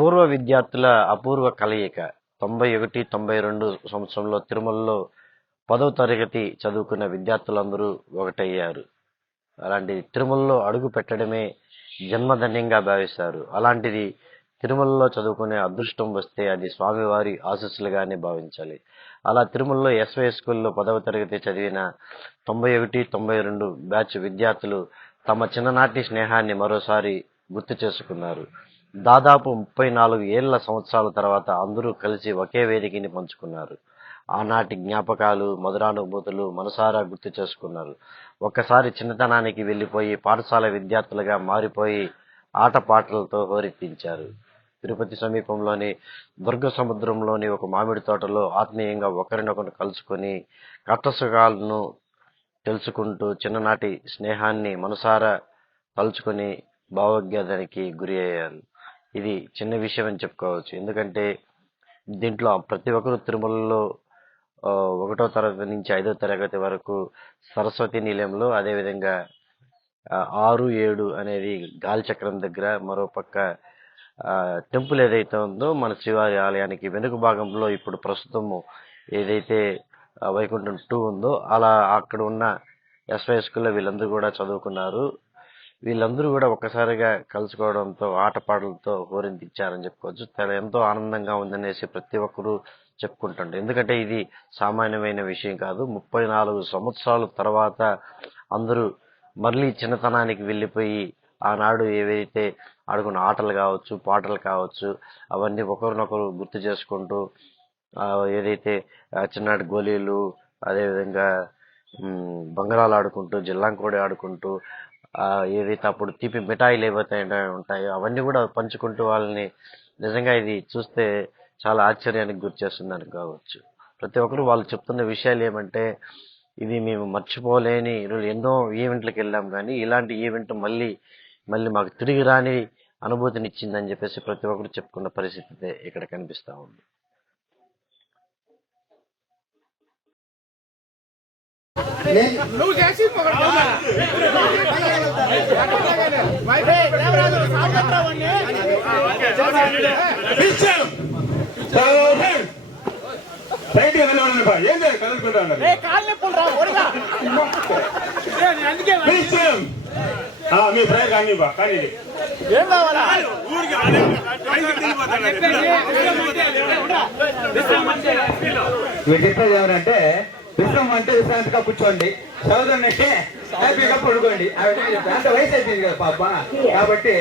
పూర్వ విద్యార్థుల అపూర్వ కలయిక 91, 92 సంవత్సరంలో తిరుమలలో 10వ తరగతి చదువుకున్న విద్యార్థులందరూ ఒకటయ్యారు. అలాంటి తిరుమలలో అడుగు పెట్టడమే జన్మధన్యంగా భావిస్తారు. అలాంటిది తిరుమలలో చదువుకునే అదృష్టం వస్తే అది స్వామివారి ఆశీస్సులుగానే భావించాలి. అలా తిరుమలలో ఎస్వై స్కూల్లో 10వ తరగతి చదివిన 91, 92 బ్యాచ్ విద్యార్థులు తమ చిన్ననాటి స్నేహాన్ని మరోసారి గుర్తు చేసుకున్నారు. దాదాపు 34 సంవత్సరాల తర్వాత అందరూ కలిసి ఒకే వేదికని పంచుకున్నారు. ఆనాటి జ్ఞాపకాలు, మధురానుభూతులు మనసారా గుర్తు చేసుకున్నారు. ఒక్కసారి చిన్నతనానికి వెళ్లిపోయి పాఠశాల విద్యార్థులుగా మారిపోయి ఆటపాటలతో హోరెత్తించారు. తిరుపతి సమీపంలోని దుర్గ సముద్రంలోని ఒక మామిడి తోటలో ఆత్మీయంగా ఒకరినొకరు కలుసుకొని కష్టసుఖాలను తెలుసుకుంటూ చిన్ననాటి స్నేహాన్ని మనసారా తలుచుకొని భావోద్వేగానికి గురి అయ్యారు. ఇది చిన్న విషయం అని చెప్పుకోవచ్చు. ఎందుకంటే దీంట్లో ప్రతి ఒక్కరు తిరుమలలో 1వ తరగతి నుంచి 5వ తరగతి వరకు సరస్వతి నిలయంలో, అదేవిధంగా 6, 7 అనేది గాలి చక్రం దగ్గర, మరోపక్క టెంపుల్ ఏదైతే ఉందో మన శ్రీవారి ఆలయానికి వెనుక భాగంలో ఇప్పుడు ప్రస్తుతము ఏదైతే వైకుంఠం 2 ఉందో అలా అక్కడ ఉన్న ఎస్వై స్కూల్లో వీళ్ళందరూ కూడా చదువుకున్నారు. వీళ్ళందరూ కూడా ఒక్కసారిగా కలుసుకోవడంతో ఆటపాటలతో హోరెత్తించారని చెప్పుకోవచ్చు. ఎంతో ఆనందంగా ఉందనేసి ప్రతి ఒక్కరూ చెప్పుకుంటుంటారు. ఎందుకంటే ఇది సామాన్యమైన విషయం కాదు. 34 సంవత్సరాల తర్వాత అందరూ మళ్ళీ చిన్నతనానికి వెళ్ళిపోయి ఆనాడు ఏవైతే ఆడుకున్న ఆటలు కావచ్చు, పాటలు కావచ్చు, అవన్నీ ఒకరినొకరు గుర్తు చేసుకుంటూ ఏదైతే చిన్ననాటి గోళీలు, అదేవిధంగా బంగారాలు ఆడుకుంటూ, జిల్లాంకోడి ఆడుకుంటూ, ఏదైతే అప్పుడు తీపి మిఠాయిలు ఏవైతే ఉంటాయో అవన్నీ కూడా పంచుకుంటూ వాళ్ళని నిజంగా ఇది చూస్తే చాలా ఆశ్చర్యానికి గురి చేస్తుందని కావచ్చు. ప్రతి ఒక్కరు వాళ్ళు చెప్తున్న విషయాలు ఏమంటే ఇది మేము మర్చిపోలేని ఎన్నో ఈవెంట్లకు వెళ్ళాం, కానీ ఇలాంటి ఈవెంట్ మళ్ళీ మాకు తిరిగి రాని అనుభూతినిచ్చిందని చెప్పేసి ప్రతి ఒక్కరు చెప్పుకున్న పరిస్థితి ఇక్కడ కనిపిస్తా ఉంది. మీ ప్రయోగ కానీ ఏం కావాలా మీరు చెప్పేది ఏమంటే విశ్రామం అంటే విశ్రాంతిగా కూర్చోండి, చదువుదండి అంటే హ్యాపీగా పడుకోండి. అంత వయసు అయిపోయింది కదా పాప, కాబట్టి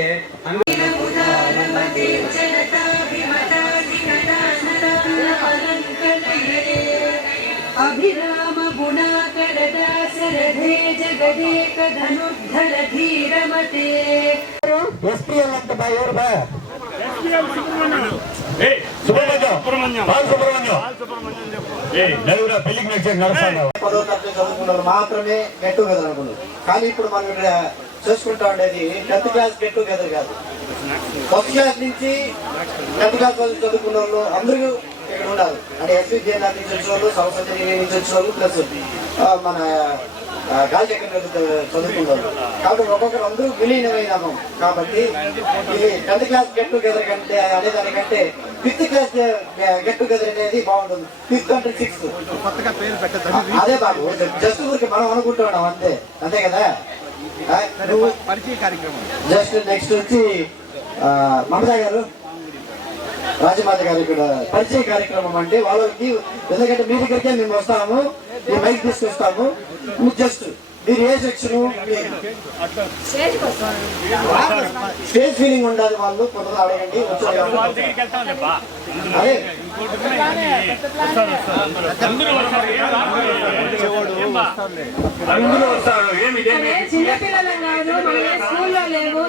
అభిరామ గుణాకర దాసరథే జగదేక ధనుర్ధర ధీరమతే. ఎస్పీఎల్ అంటే బా ఎవరు బా మాత్రమే గెట్ టుగెదర్ అనుకున్నారు. కానీ ఇప్పుడు మనం ఇక్కడ చూసుకుంటా ఉండేది 10th క్లాస్ గెట్ టుగెదర్ కాదు. 1st క్లాస్ నుంచి 10th క్లాస్ వరకు చదువుకున్న వాళ్ళు అందరూ ఇక్కడ ఉన్నారు. అంటే ఎస్వి జేఎన్ఆర్ నుంచి వచ్చిన వాళ్ళు, సరస్వతి నుంచి వచ్చిన వాళ్ళు, ప్లస్ మన గాలి చక్రం చదువుకున్నారు. కాబట్టి ఒక్కొక్కరు అందరూ విలీనమైనాము. కాబట్టి ఇది 10th క్లాస్ గెట్ టుగెదర్ కంటే అనేదానికంటే 5th క్లాస్ గెట్ టుగెదర్ అనేది బాగుంటుంది. 5th అంటే 6th అదే బాబు, జస్ట్ ఊరికి మనం అనుకుంటున్నాం అంతే కదా. జస్ట్ నెక్స్ట్ వచ్చి మమతా గారు, రాజమాత గారు ఇక్కడ పరిచయ కార్యక్రమం అంటే వాళ్ళకి, ఎందుకంటే మీ దగ్గరికే మేము వస్తాము, మీ మైక్ తీసుకొస్తాము. జస్ట్ మీరు ఏ సెక్షన్ స్టేజ్ ఫీలింగ్ ఉండాలి. వాళ్ళు కొంత అడగండి, అదే చిన్నపిల్లలు కాదు, స్కూల్లో లేవు.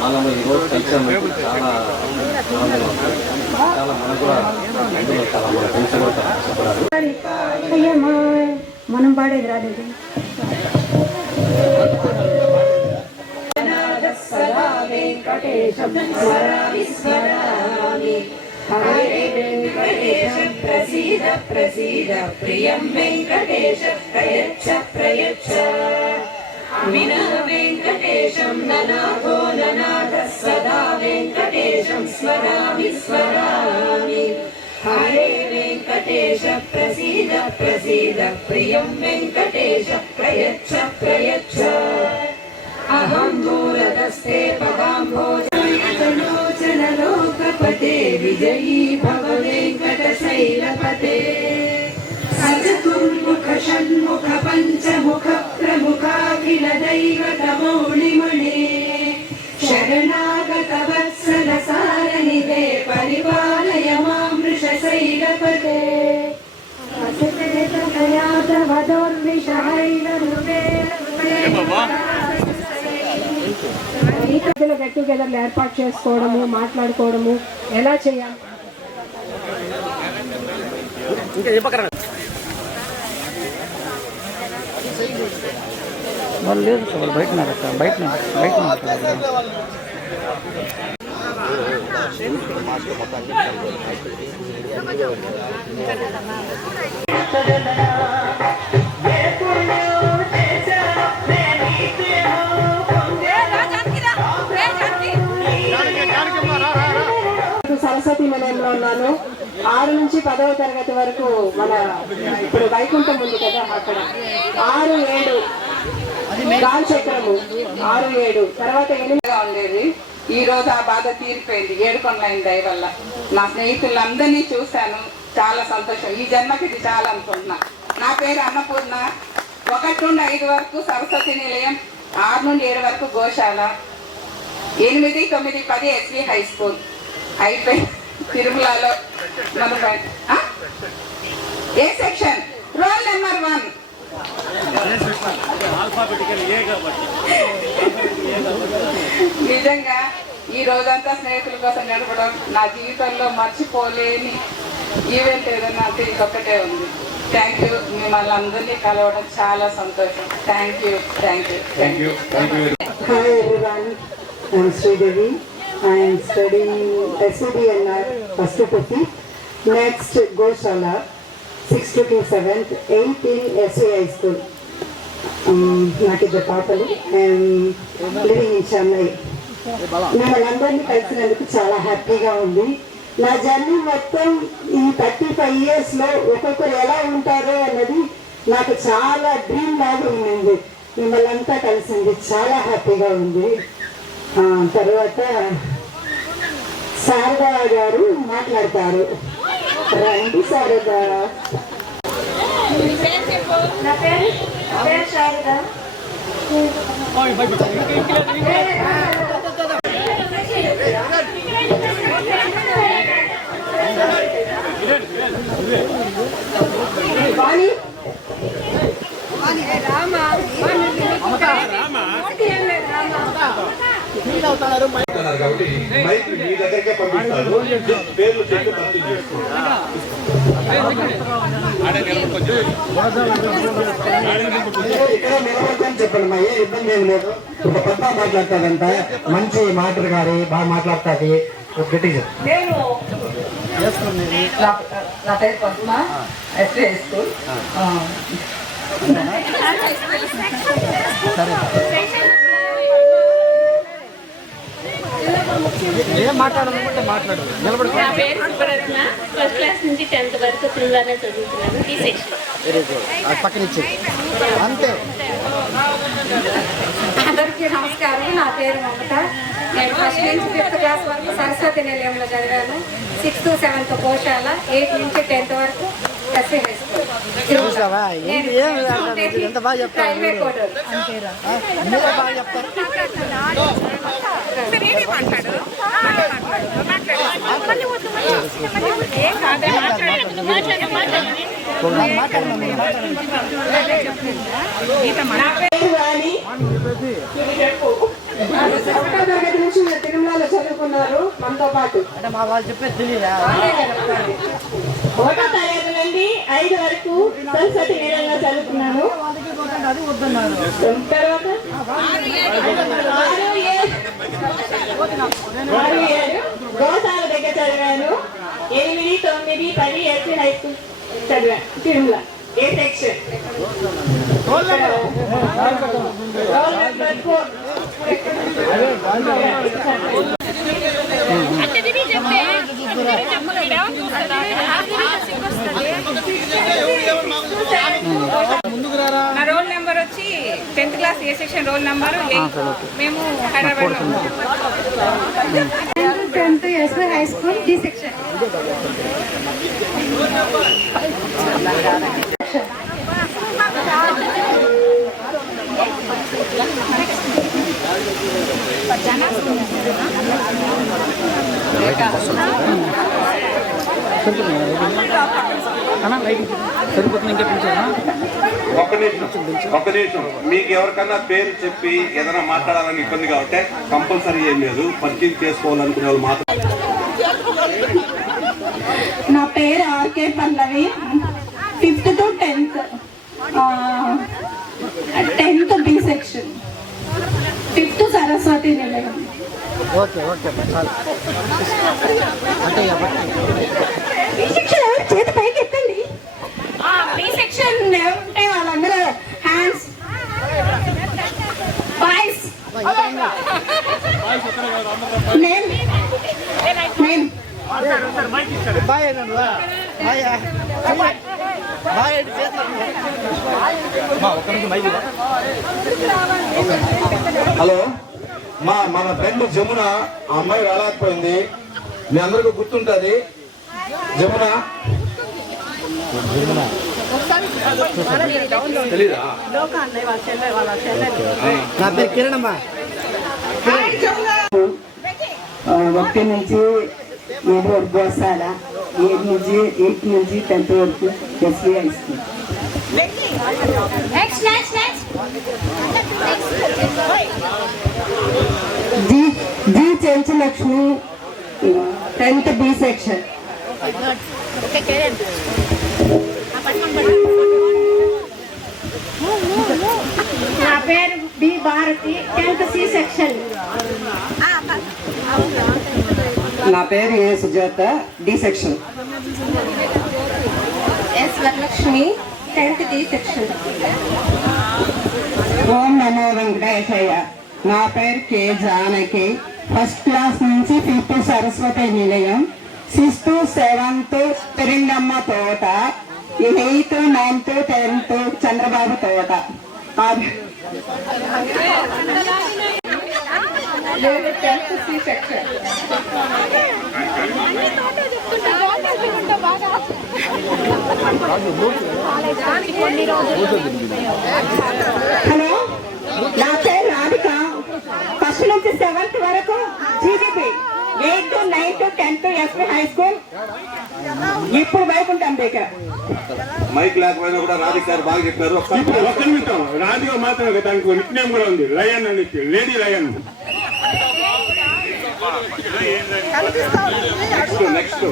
మనము ఈరోజు కలిసాము, చాలా ఆనందంగా ఉంది. చాలా మనకు కూడా చాలా మన ఫ్రెండ్స్ కూడా మనం పాడేది రాలేదు. హరే వెంకటేశ ప్రసీద ప్రసీద ప్రియం వెంకటేశ ప్రయచ్చ ప్రయచ్చ వినా వెంకటేశం ననాథో ననాథ సదా వెంకటేశం స్మరామి స్మరామి హరే వెంకటేశ ప్రసీద ప్రసీద ప్రియం వెంకటేశ ప్రయచ్చ ప్రయచ్చ అహం దూరదస్తే పదాంభోజలోచన లోకపతే విజయీ భవ వెంకటశైలపతే సచతుర్ముఖ షణ్ముఖ పంచముఖ ప్రముఖాఖిల దైవత మౌళిమణే శరణాగత వత్సల సారనిధే పరిపాలయ మాం వృషశైలపతే గెట్ టుగెదర్లు ఏర్పాటు చేసుకోవడము, మాట్లాడుకోవడము ఎలా చేయాలి? వాళ్ళు లేదు సార్, బయట బయట సరస్వతి నిలయంలో ఉన్నాను. 6 నుంచి 10వ తరగతి వరకు మన ఇప్పుడు వైకుంఠం ఉంది కదా, అక్కడ 6, 7 కాలచక్రము 6, 7 తర్వాత 8గా ఉండేది. ఈ రోజు ఆ బాధ తీరిపోయింది ఏడుకొండలైన దయ వల్ల. నా స్నేహితులందరినీ చూశాను, చాలా సంతోషం. ఈ జన్మకి ఇది చాలా అనుకుంటున్నా. నా పేరు అన్నపూర్ణ. 1 నుండి 5 వరకు సరస్వతి నిలయం, 6 నుండి 7 వరకు గోశాల, 8, 9, 10 ఎస్వి హై స్కూల్. అయిపోయి తిరుమలలో మన ఏ సెక్షన్ రోల్ నెంబర్ 1. నిజంగా ఈ రోజంతా స్నేహితుల కోసం గడపడం నా జీవితంలో మర్చిపోలేని ఈవెంట్ ఏదన్నా అంటే ఇదొక్కటే ఉంది. Thank you. మిమ్మల్ని అందరినీ కలవడం చాలా సంతోషం. Thank you. Hi everyone, I'm Sridevi. I'm studying SCDNR first పుట్టి, next Goshala 6th to 7th, 8 in SC high school. నాకు 2 పాపలు. I'm living in Chennai. మిమ్మల్ని అందరినీ కలిసినందుకు చాలా హ్యాపీగా ఉంది. నా జర్నీ మొత్తం ఈ 35 years లో ఒక్కొక్కరు ఎలా ఉంటారో అన్నది నాకు చాలా డ్రీమ్ లాగా ఉంది. మిమ్మల్ని అంతా కలిసింది, చాలా హ్యాపీగా ఉంది. తర్వాత శారదా గారు మాట్లాడతారు. రండి శారదా. నా పేరు శారద. వాణి కాబట్టి మైక్ మీ దగ్గరకే పంపిస్తారు. పేర్లు చెప్పి భర్తీ చేసుకోండి. ఇక్కడ నిలబడుకొని చెప్పండి మా, ఏ ఇబ్బంది ఏం లేదు. ఒక పెద్ద మాట్లాడతాడంట, మంచి మాటలు గారి బాగా మాట్లాడుతుంది. గట్టిగా నేను నా పేరు పద్మ, ఎస్వి హై స్కూల్. నా పేరు సుబ్బరత్న. ఫస్ట్ క్లాస్ నుంచి 10th వరకు తిరుమలనే చదువుతున్నాను. ఈ సెక్షన్. అంతే. అందరికీ నమస్కారం. నా పేరు మమత. నేను ఫస్ట్ నుంచి 5th క్లాస్ వరకు సరస్వతి నిలయంలో చదివాను. 6th to 7th గోశాల, 8 నుంచి 10th వరకు ఎస్వి హై స్కూల్. ఎంత బాగా చెప్తారు. ఒకటో తరగతి నుంచి తిరుమలలో చదువుకున్నారు మనతో పాటు. మా వాళ్ళు చెప్పేది తెలియదా? 1వ తరగతి నుండి 5 వరకు సరస్వతి నిలయంలో చదువుకున్నాను. తర్వాత 6, 7 గోశాల దగ్గర చదివాను. 8, 9, 10 ఎస్వి హై స్కూల్ చదివా Tirumala A section. Roll number 4. నా రోల్ నెంబర్ వచ్చి 10th class A section roll number 8. మేము Hyderabad 10th SV high school D section. ఒక్క నిమిషం మీకు ఎవరికన్నా పేరు చెప్పి ఏదైనా మాట్లాడాలని ఇబ్బంది కాబట్టి కంపల్సరీ ఏం లేదు, పరిచయం చేసుకోవాలనుకునే వాళ్ళు మాత్రం. నా పేరు RK Pallavi. 5th to 10th 10th B section 5th Saraswathi Nilayam. చేతి పైకి ఎత్తండి. బి సెక్షన్ ఉంటే వాళ్ళందరూ హ్యాండ్స్ బాయ్స్. నేను హలో, మన ఫ్రెండ్ జమున, ఆ అమ్మాయి రాలేకపోయింది. మీ అందరికీ గుర్తుంటుంది జమున. తెలీదా? నా పేరు కిరణ్ అమ్మా. 1 నుంచి 7 వరకు గోశాల, 8 నుంచి 10th వరకు SV high school. G Chenchalakshmi 10th B section. నా పేరు B Bharathi 10th C section. నా పేరు A Sujatha D section. S Varalakshmi 10th D section. ఓం నమో వెంకటేశయ్య. నా పేరు కే జానకి. 1st క్లాస్ నుంచి 5th సరస్వతి నిలయం, 6th 7th పెరింగమ్మ తోట, 8th 9th 10th చంద్రబాబు తోట. 10th C section. హలో, నా పేరు రాధిక. 1st నుంచి 7th వరకు జీజీపీ, 8th 9th 10th SV high school. ఇప్పుడు వైకుంఠం దగ్గర. మైక్ లేకపోయినా కూడా రాధిక గారు బాగా చెప్పారు. ఒక్క నిమిషం, రాధిక మాత్రం దానికి నిక్ నేమ్ కూడా ఉంది, లయన్ అని, లేడీ లయన్. నెక్స్ట్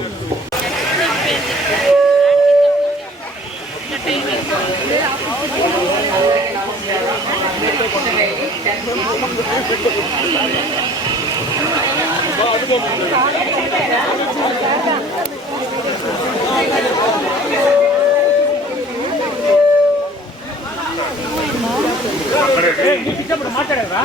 మాట్లాడారా?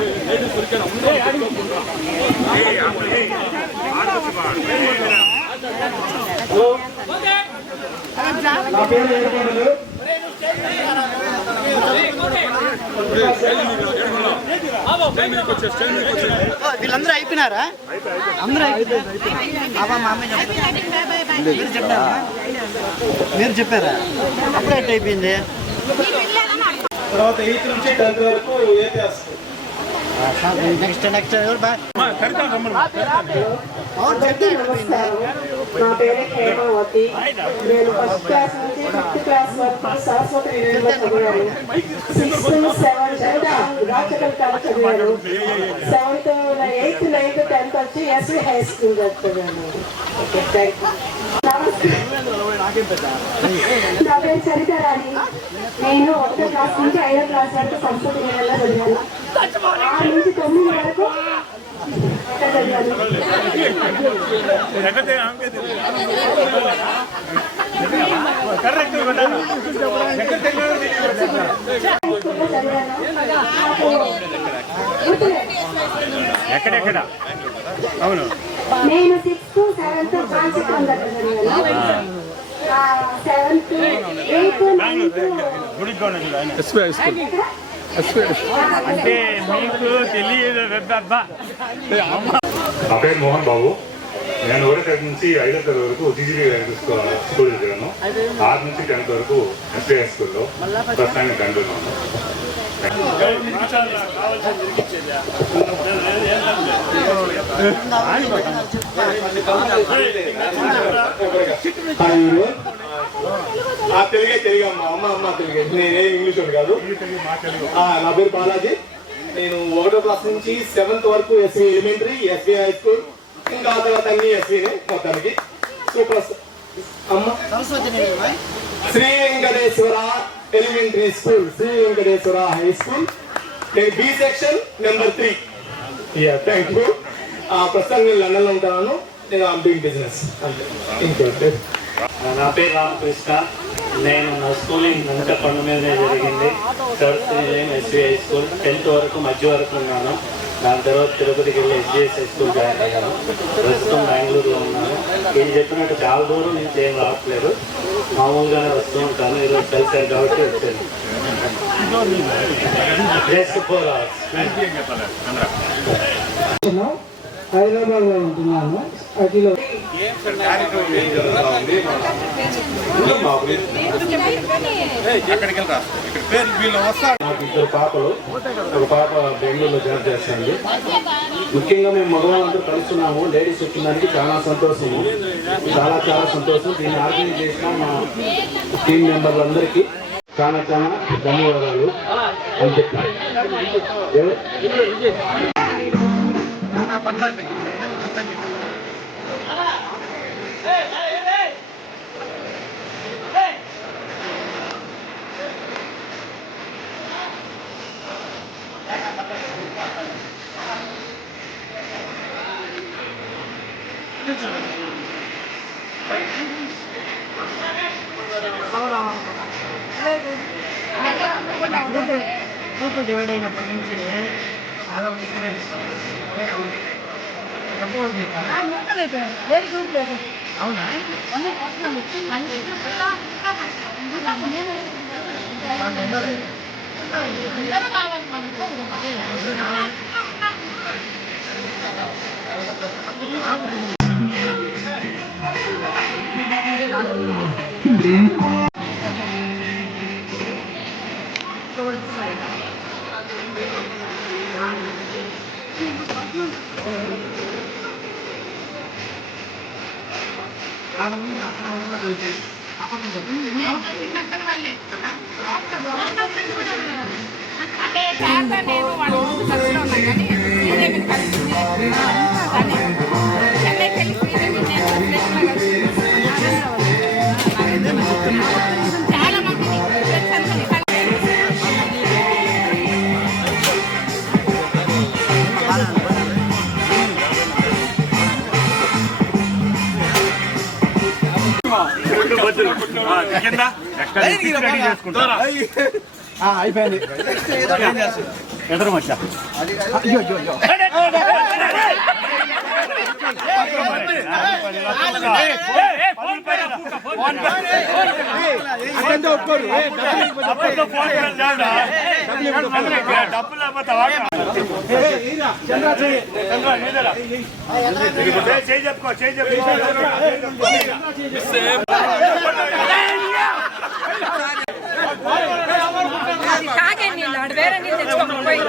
నా పేరు ఏడుకొండలు. వీళ్ళందరూ అయిపోయినారా? అందరూ మీరు చెప్పారా? అప్పుడే ఎట్ అయిపోయింది. తర్వాత 8th నుంచి 10th వరకు ఏపీ వస్తుంది. నెక్స్ట్ నమస్కారం. నా పేరు హేమావతి. నేను 1st క్లాస్ నుంచి 5th క్లాస్ వరకు సరస్వతి నిలయంలో చదివాను. 6th 7th రాచకల్ కాలేజ్ చదివాను. 7th 8th 9th 10th వచ్చి ఎస్వి హై స్కూల్ చదివాను. నా పేరు సరిత రాణి. నేను 1వ క్లాస్ నుంచి 5వ క్లాస్ వరకు సంస్కృతి నిలయంలో చదివాను. 6 నుంచి 9 వరకు ఎక్కడెక్కడ అవును నేను 6th 7th కాంచీపురం దగ్గర చదివాను. 7th 8th 9th అంటే మీకు తెలియదు. నా పేరు మోహన్ బాబు. నేను ఒకటో తరగతి నుంచి 5వ తరగతి వరకు జీజీబీ స్కూల్ చదివాను. 6 నుంచి 10th వరకు ఎస్బీఐ స్కూల్లో, ప్రస్తుతానికి బెంగళూరులో ఉన్నాను. తెలుగే అమ్మ తెలుగే, నేనేం ఇంగ్లీష్ కాదు. నా పేరు బాలాజీ. నేను 1వ క్లాస్ నుంచి 7th వరకు SV elementary, SV high school, ఇంకా తర్వాత అన్ని ఎస్వీనే మొత్తానికి. Shri Venkateswara elementary school, Shri Venkateswara high school. నేను B section number 3. Thank you. ప్రస్తుతం నేను లండన్లో ఉంటాను. నేను డూయింగ్ బిజినెస్ అంతే. నా పేరు రామకృష్ణ. నేను నా స్కూలింగ్ నందకొండ మీదనే జరిగింది. 3rd ఎస్బీఐ స్కూల్, 10th వరకు మధ్య వరకు ఉన్నాను. దాని తర్వాత తిరుపతికి వెళ్ళి ఎస్జీఎస్ఐ స్కూల్ జాయిన్ అయ్యాను. ప్రస్తుతం బెంగళూరులో ఉన్నాను. వీళ్ళు చెప్పినట్టు చాలా దూరం నుంచి ఏం రావట్లేదు, మామూలుగానే వస్తూ ఉంటాను. ఈరోజు కలిసారు కాబట్టి వచ్చాను. హైదరాబాద్ లో ఉంటున్నాను. అదిలో నాకు 2 పాపలు, ఒక పాప బెంగళూరులో జాబ్ చేస్తుంది. ముఖ్యంగా మేము మగవాళ్ళందరూ కలుస్తున్నాము. లేడీస్ వచ్చిన దానికి చాలా సంతోషము, చాలా సంతోషం. దీన్ని ఆర్గనైజ్ చేసిన మా టీం మెంబర్లందరికీ చాలా ధన్యవాదాలు అని చెప్పి డివైడ్ అయినప్పటి నుంచి అవునా అంటే శారద నేను వాళ్ళ ముందు కలిసిలో ఉన్నా కానీ శ్రీదేవిని కలిసి చెన్నైకి వెళ్ళి శ్రీదేవిని నేను చాలా మంది అయిపోయింది. ఎదురు వచ్చా చెప్పుకో తాగే నీళ్ళు ఆడు వేరే నీళ్ళు తెచ్చుకోకుండా పోయి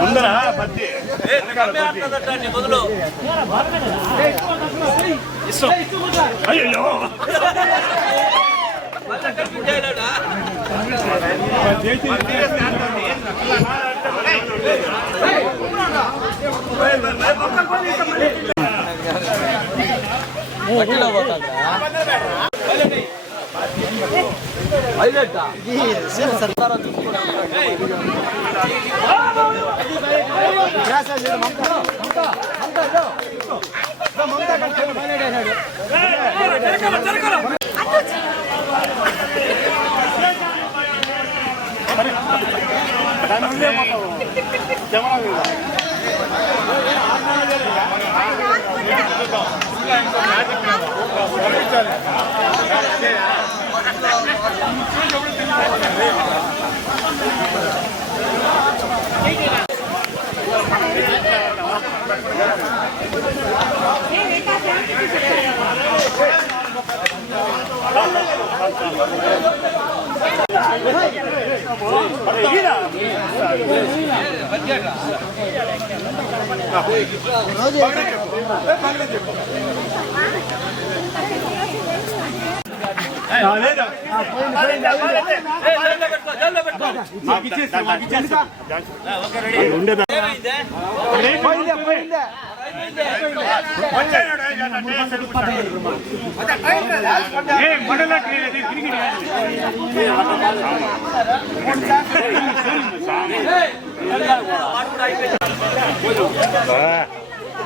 ముందర పత్తి అయ్యో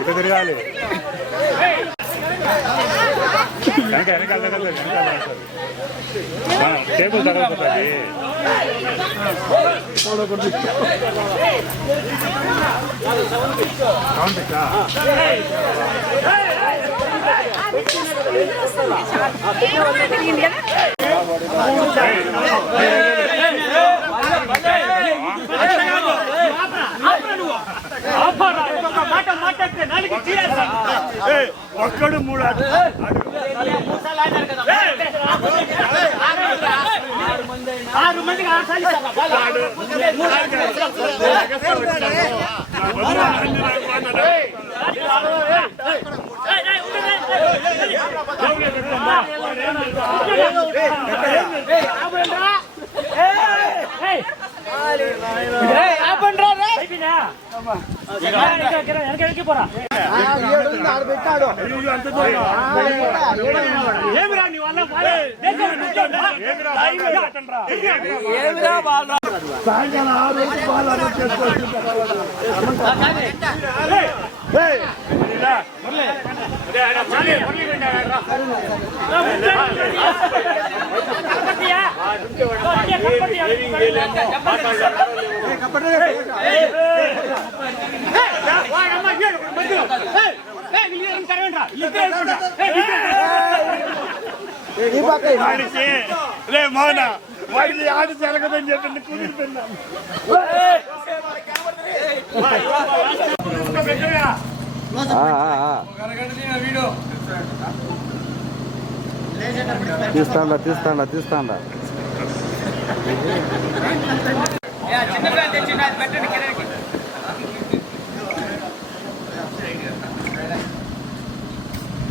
ఇటు తిరగాలి వెనకాల టేబుల్ తగలపోతుంది ఒక్కడు 3 6 మందికి 6 సార్లు మౌన వాడికి ఆట జరగదని చెప్పండి కుదిరిపోయినాను తీస్తాండా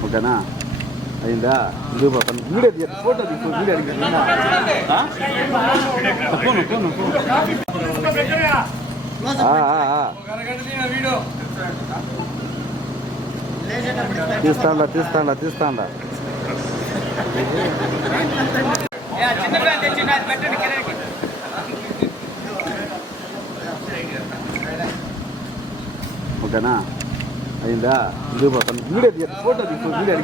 ఓకేనా అయిందా వీడియో ఫోటో తీసుకో వీడియో తీస్తాండా ఓకేనా అయిందా వీడియో ఫోటో తీసుకో వీడియో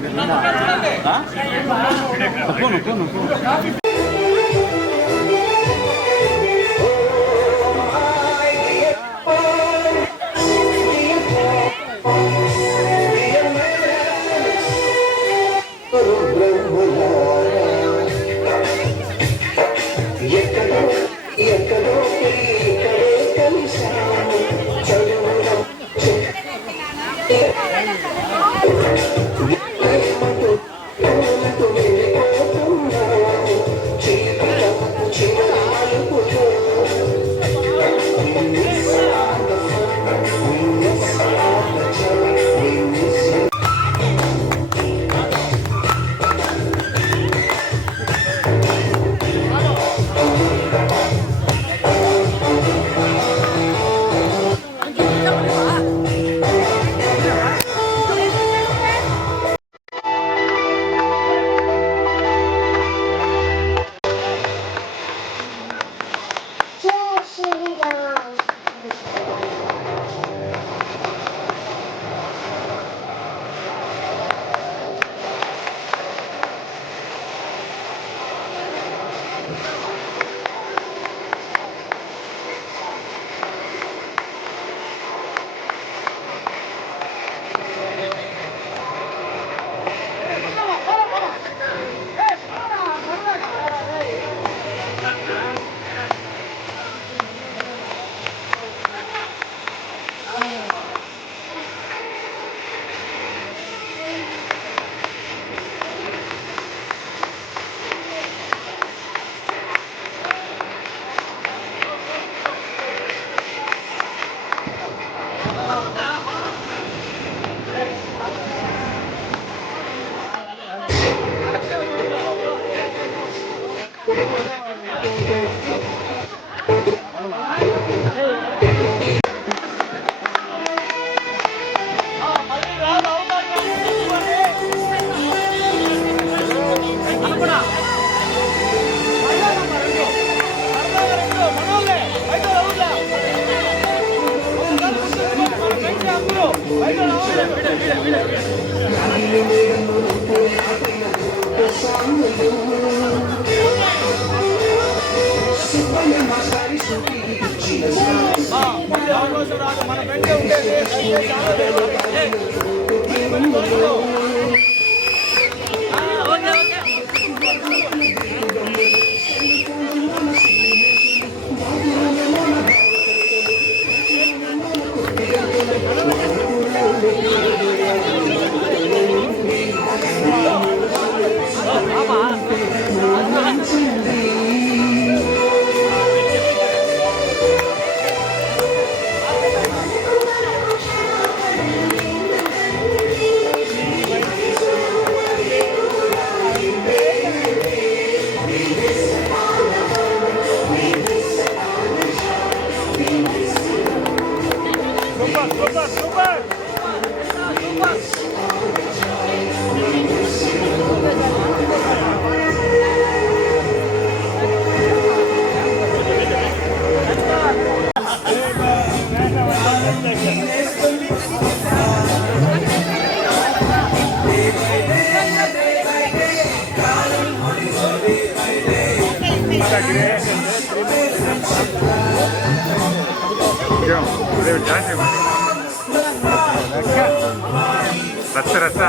రచ్చ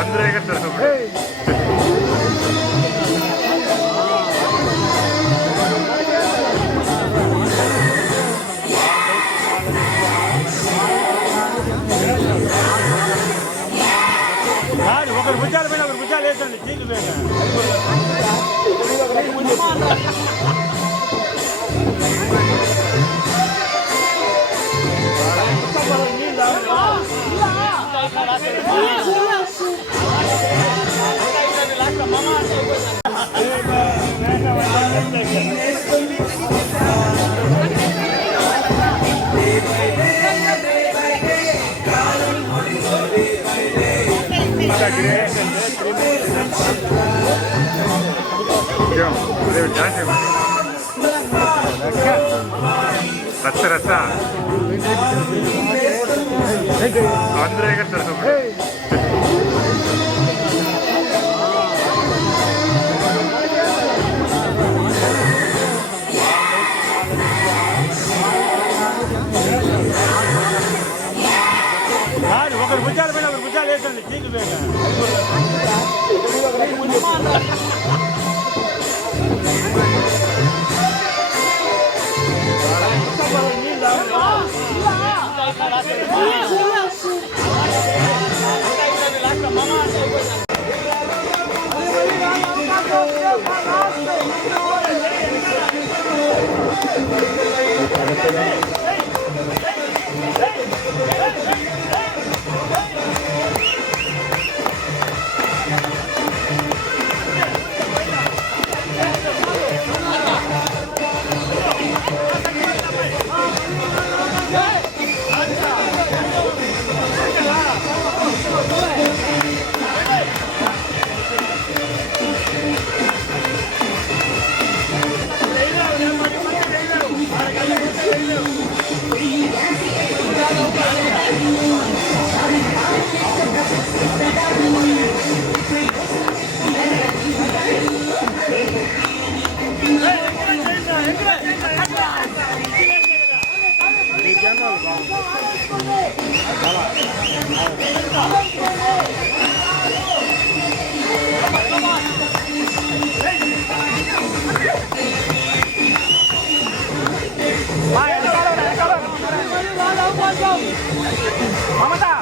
అందరూ ఎగతారు. ఒకరు భుజాలు పైన ఒకరు భుజాలు వేసండి చీకులు పైన. రచ్చ అందరూ ఎగతారు. ఒకరు భుజాల పైన ఒకరు భుజాలు వేసండి చీకులు పైన. మమతా